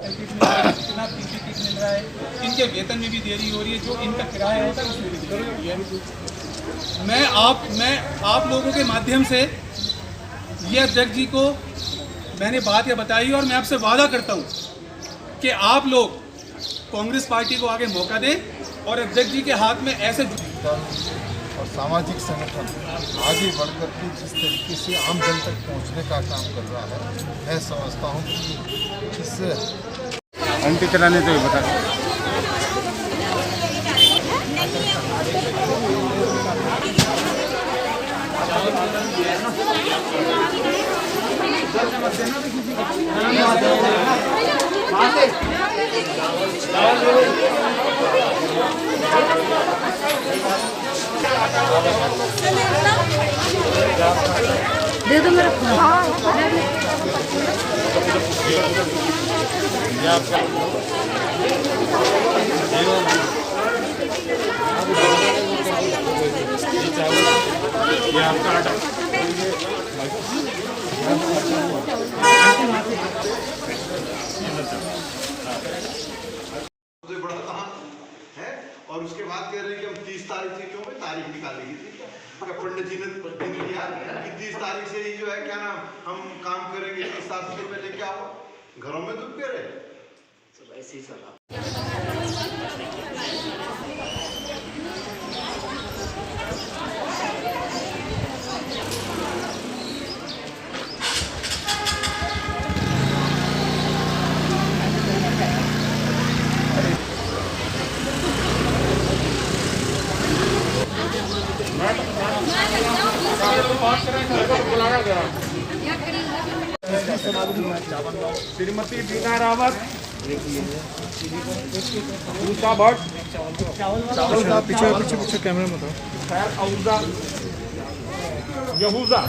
Kit मिल रहा है, कितना पीपी किट मिल रहा है, इनके वेतन में भी देरी हो रही है, जो इनका किराया होता है उसमें भी देरी हो रही है। मैं आप लोगों के माध्यम से ये अध्यक्ष जी को मैंने बात यह बताई और मैं आपसे वादा करता हूँ कि आप लोग कांग्रेस पार्टी को आगे मौका दें और अध्यक्ष जी के हाथ में ऐसे और सामाजिक संगठन आगे बढ़कर के जिस तरीके से आम जन तक पहुंचने का काम कर रहा है, मैं समझता हूं कि इससे अंकित कराने तो बता दे दो मेरा ये आपका आटा बड़ा कहां है। और उसके बाद कह रहे हैं कि हम 30 तारीख से क्यों तारीख निकालेगी थी क्या पंडित जी ने दिन लिया कि 30 तारीख से ही जो है क्या नाम हम काम करेंगे, 30 तारीख से पहले क्या हुआ, घरों में दुख कह रहे ऐसे ही सलाह। श्रीमती बीना रावत, ऊषा भट्ट, पीछे कैमरे में बताओ, खैर औजा यहूजा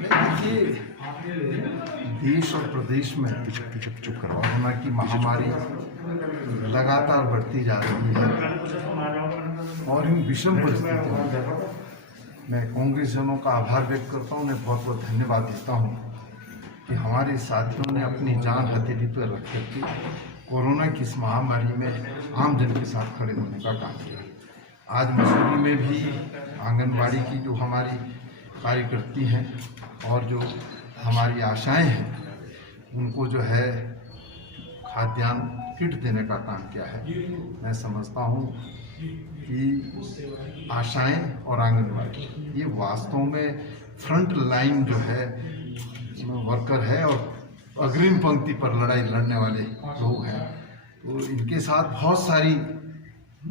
देखिए देश और प्रदेश में कोरोना की महामारी लगातार बढ़ती जा रही है और इन विषम परिस्थितियों में मैं कांग्रेस जनों का आभार व्यक्त करता हूँ, मैं बहुत बहुत धन्यवाद देता हूँ कि हमारे साथियों ने अपनी जान हथेली पर रख करके कोरोना की इस महामारी में आम जन के साथ खड़े होने का काम किया। आज मसूरी में भी आंगनबाड़ी की जो हमारी कार्यकर्ती हैं और जो हमारी आशाएं हैं उनको जो है खाद्यान्न किट देने का काम किया है। मैं समझता हूँ कि आशाएं और आंगनबाड़ी ये वास्तव में फ्रंट लाइन जो है वर्कर है और अग्रिम पंक्ति पर लड़ाई लड़ने वाले लोग हैं। तो इनके साथ बहुत सारी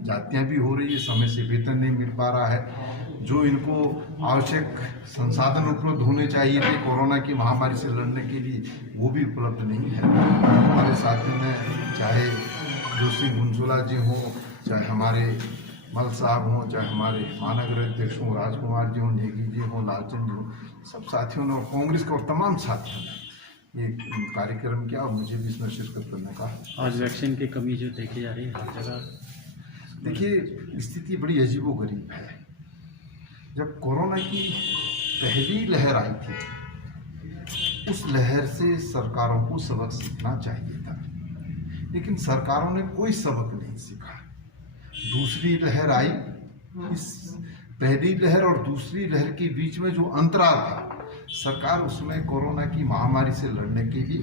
जातियां भी हो रही है, समय से वेतन नहीं मिल पा रहा है, जो इनको आवश्यक संसाधन उपलब्ध होने चाहिए थे कोरोना की महामारी से लड़ने के लिए, वो भी उपलब्ध नहीं है। हमारे साथियों ने चाहे जोशी गुंजोला जी हों, चाहे हमारे मल साहब हों, चाहे हमारे महानगर अध्यक्ष हों, राजकुमार जी हों, नेगी जी हों, लालचंद जी हों, सब साथियों ने और कांग्रेस के और तमाम साथियों ने ये कार्यक्रम किया और मुझे भी इसमें शिरकत करने का। आज वैक्सीन की कमी जो देखी जा रही है हर जगह, देखिए स्थिति बड़ी अजीबोगरीब है। जब कोरोना की पहली लहर आई थी उस लहर से सरकारों को सबक सीखना चाहिए था, लेकिन सरकारों ने कोई सबक नहीं सीखा। दूसरी लहर आई, इस पहली लहर और दूसरी लहर के बीच में जो अंतराल था, सरकार उसमें कोरोना की महामारी से लड़ने के लिए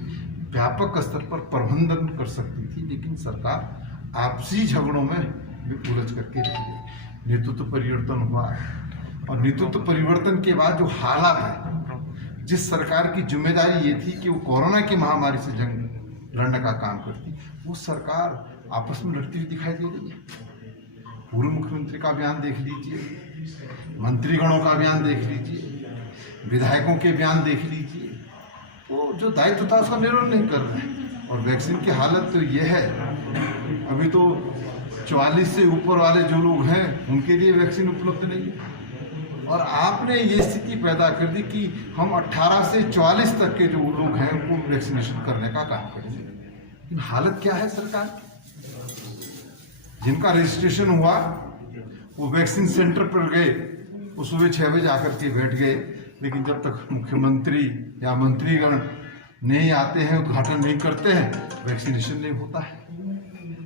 व्यापक स्तर पर प्रबंधन कर सकती थी, लेकिन सरकार आपसी झगड़ों में उलझ करके रह गई। नेतृत्व परिवर्तन हुआ और नेतृत्व परिवर्तन के बाद जो हालात है, जिस सरकार की जिम्मेदारी ये थी कि वो कोरोना की महामारी से जंग लड़ने का काम करती, वो सरकार आपस में लड़ती हुई दिखाई दे रही है। पूर्व मुख्यमंत्री का बयान देख लीजिए, मंत्रीगणों का बयान देख लीजिए, विधायकों के बयान देख लीजिए, तो जो दायित्व था उसका निर्वहन नहीं कर रहे हैं। और वैक्सीन की हालत तो ये है, अभी तो 44 से ऊपर वाले जो लोग हैं उनके लिए वैक्सीन उपलब्ध नहीं है। और आपने ये स्थिति पैदा कर दी कि हम 18 से 44 तक के जो लोग हैं उनको वैक्सीनेशन करने का काम करेंगे। लेकिन हालत क्या है सरकार की? जिनका रजिस्ट्रेशन हुआ वो वैक्सीन सेंटर पर गए, वो सुबह 6 बजे आकर के बैठ गए, लेकिन जब तक मुख्यमंत्री या मंत्रीगण नहीं आते हैं, उद्घाटन नहीं करते हैं, वैक्सीनेशन नहीं होता है।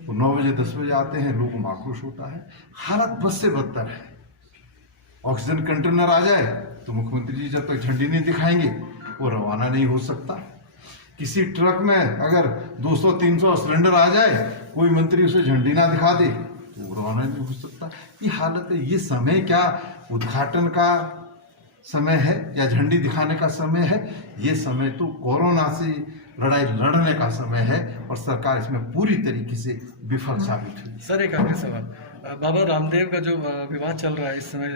वो 9 बजे 10 बजे आते हैं, लोगों में आक्रोश होता है। हालत बद से बदतर है। ऑक्सीजन कंटेनर आ जाए तो मुख्यमंत्री जी जब तक झंडी नहीं दिखाएंगे वो रवाना नहीं हो सकता। किसी ट्रक में अगर 200-300 सिलेंडर आ जाए, कोई मंत्री उसे झंडी ना दिखा दे तो वो रवाना नहीं हो सकता। ये हालत है। ये समय क्या उद्घाटन का समय है या झंडी दिखाने का समय है? ये समय तो कोरोना से लड़ाई लड़ने का समय है और सरकार इसमें पूरी तरीके से विफल साबित हुई। सर एक आखिरी सवाल, बाबा रामदेव का जो विवाद चल रहा है इस समय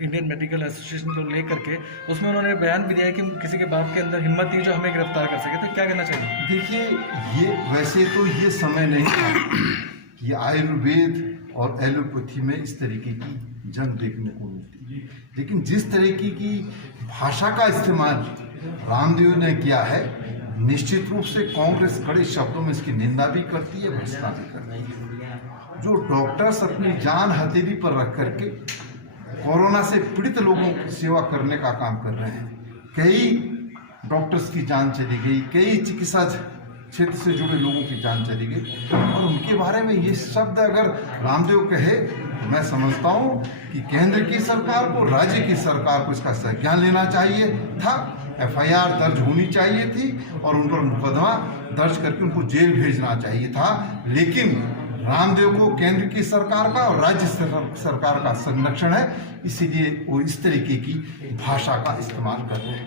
इंडियन मेडिकल एसोसिएशन को लेकर के, उसमें उन्होंने बयान भी दिया है कि किसी के बाप के अंदर हिम्मत नहीं जो हमें गिरफ्तार कर सके, तो क्या कहना चाहिए? देखिए, ये वैसे तो ये समय नहीं था कि आयुर्वेद और एलोपैथी में इस तरीके की जंग देखने को मिलती, लेकिन जिस तरीके की भाषा का इस्तेमाल रामदेव ने किया है, निश्चित रूप से कांग्रेस कड़े शब्दों में इसकी निंदा भी करती है, भर्त्सना भी करती है। जो डॉक्टर्स अपनी जान हथेली पर रख करके कोरोना से पीड़ित लोगों की सेवा करने का काम कर रहे हैं, कई डॉक्टर्स की जान चली गई, कई चिकित्सा क्षेत्र से जुड़े लोगों की जान चली गई, और उनके बारे में ये शब्द अगर रामदेव कहे तो मैं समझता हूँ कि केंद्र की सरकार को, राज्य की सरकार को इसका संज्ञान लेना चाहिए था। FIR दर्ज होनी चाहिए थी और उन पर मुकदमा दर्ज करके उनको जेल भेजना चाहिए था, लेकिन रामदेव को केंद्र की सरकार का और राज्य सरकार का संरक्षण है, इसीलिए वो इस तरीके की भाषा का इस्तेमाल कर रहे हैं।